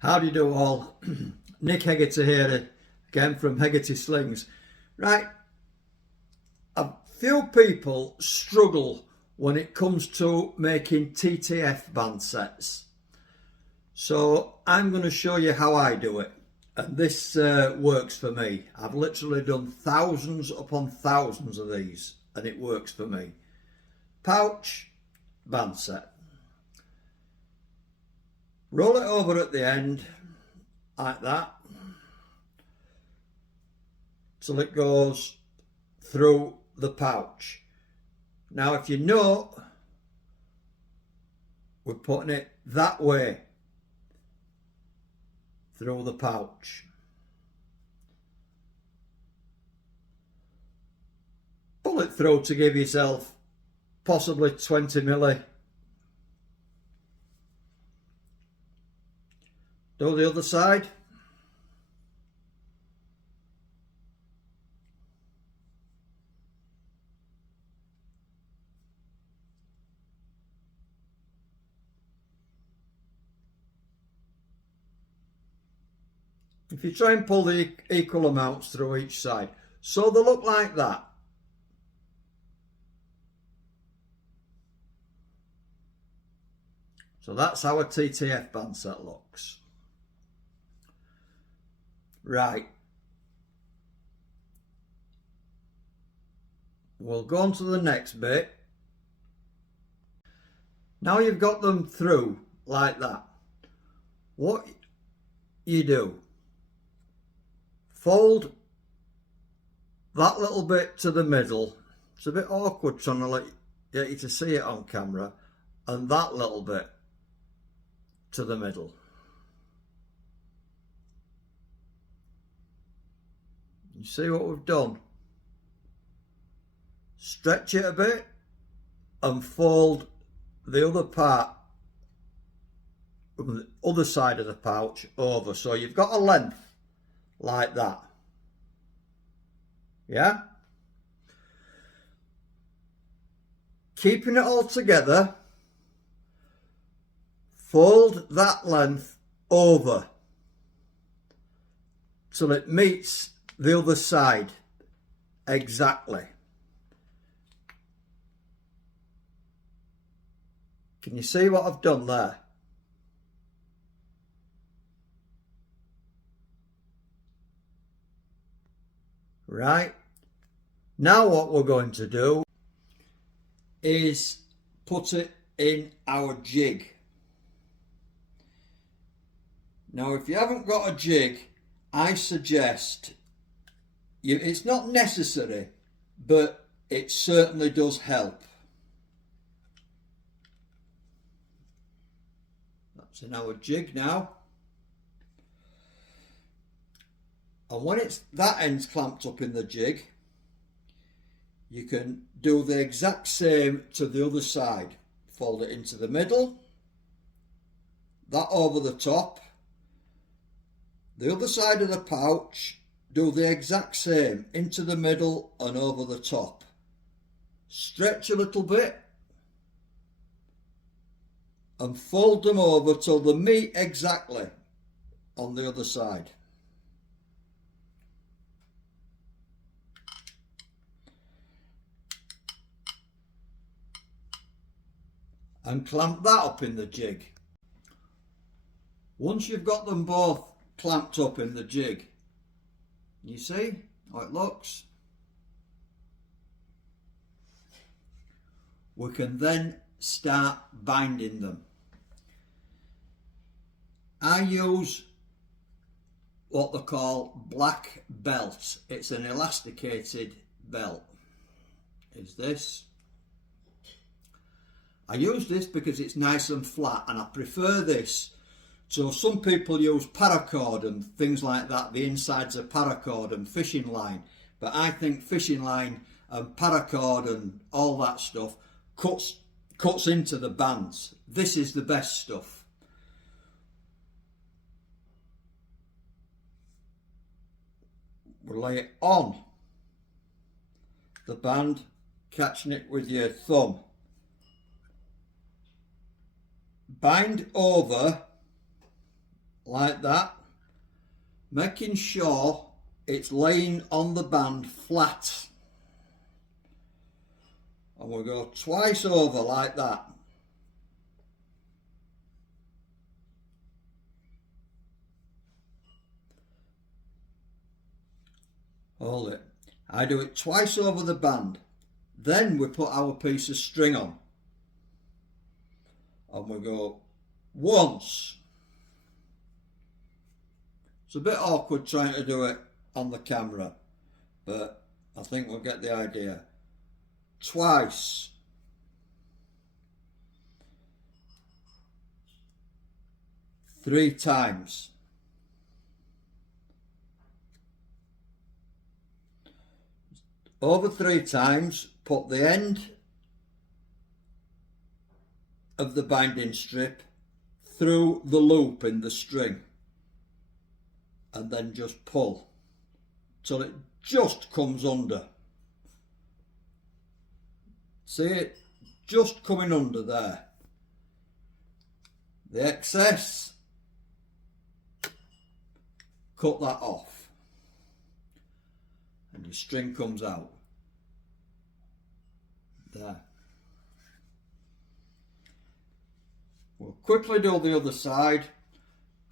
How do you do all? Nick Hegarty here again from Hegarty Slings. Right, a few people struggle when it comes to making TTF band sets. So I'm going to show you how I do it. And this works for me. I've literally done thousands upon thousands of these and it works for me. Pouch, band set. Roll it over at the end like that till it goes through the pouch. Now if you know, we're putting it that way through the pouch. Pull it through to give yourself possibly 20 milli. Do the other side. If you try and pull the equal amounts through each side, so they look like that. So that's how a TTF band set looks. Right. We'll go on to the next bit. Now you've got them through like that. What you do, fold that little bit to the middle. It's a bit awkward trying to get you to see it on camera. And that little bit to the middle. You see what we've done? Stretch it a bit and fold the other part from the other side of the pouch over. So you've got a length like that. Yeah? Keeping it all together, fold that length over till it meets the other side exactly. Can you see what I've done there? Right. Now what we're going to do is put it in our jig. Now if you haven't got a jig, I suggest it's not necessary, but it certainly does help. That's in our jig now. And when that end's clamped up in the jig, you can do the exact same to the other side. Fold it into the middle, that over the top. The other side of the pouch, do the exact same, into the middle and over the top. Stretch a little bit and fold them over till they meet exactly on the other side. And clamp that up in the jig. Once you've got them both clamped up in the jig, you see how it looks? We can then start binding them. I use what they call black belt. It's an elasticated belt. Is this? I use this because it's nice and flat and I prefer this. So some people use paracord and things like that, the insides of paracord and fishing line. But I think fishing line and paracord and all that stuff cuts into the bands. This is the best stuff. We'll lay it on the band, catching it with your thumb. Bind over like that, making sure it's laying on the band flat. And we'll go twice over like that. Hold it. I do it twice over the band. Then we put our piece of string on. And we go once. It's a bit awkward trying to do it on the camera, but I think we'll get the idea. Twice. Three times. Over three times, put the end of the binding strip through the loop in the string and then just pull till it just comes under. See it just coming under there. The excess, cut that off and your string comes out there. We'll quickly do the other side.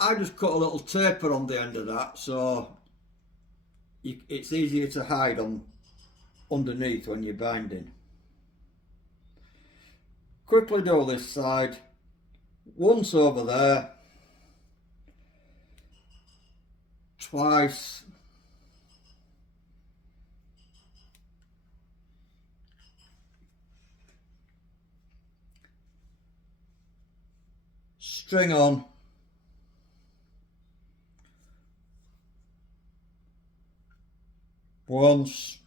I just cut a little taper on the end of that so it's easier to hide on underneath when you're binding. Quickly do this side. Once over there. Twice. String on. Once.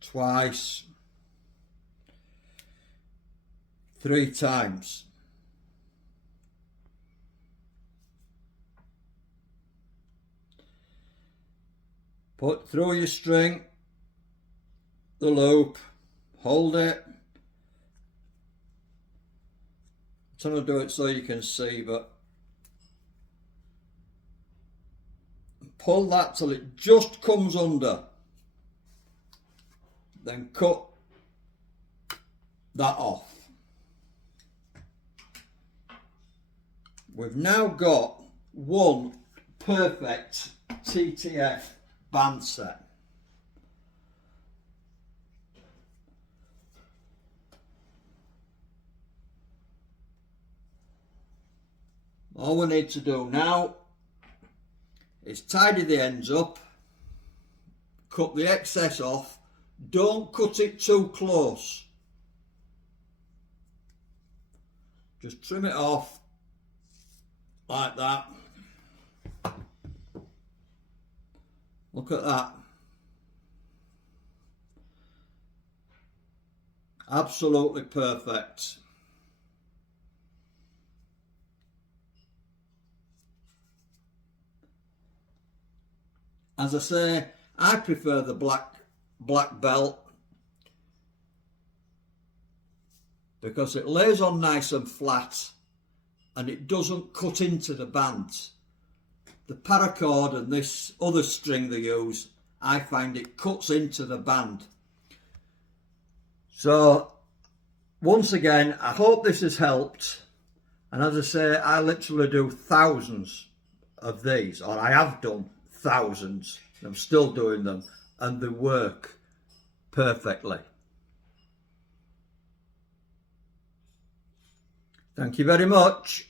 Twice. Three times. Put through your string, the loop, hold it. I'm trying to do it so you can see, but pull that till it just comes under. Then cut that off. We've now got one perfect TTF band set. All we need to do now is tidy the ends up, cut the excess off. Don't cut it too close. Just trim it off like that. Look at that. Absolutely perfect. As I say, I prefer the black belt because it lays on nice and flat and it doesn't cut into the band. The paracord and this other string they use, I find it cuts into the band. So once again, I hope this has helped, and as I say, I literally do thousands of these, or I have done thousands. I'm still doing them and they work perfectly. Thank you very much.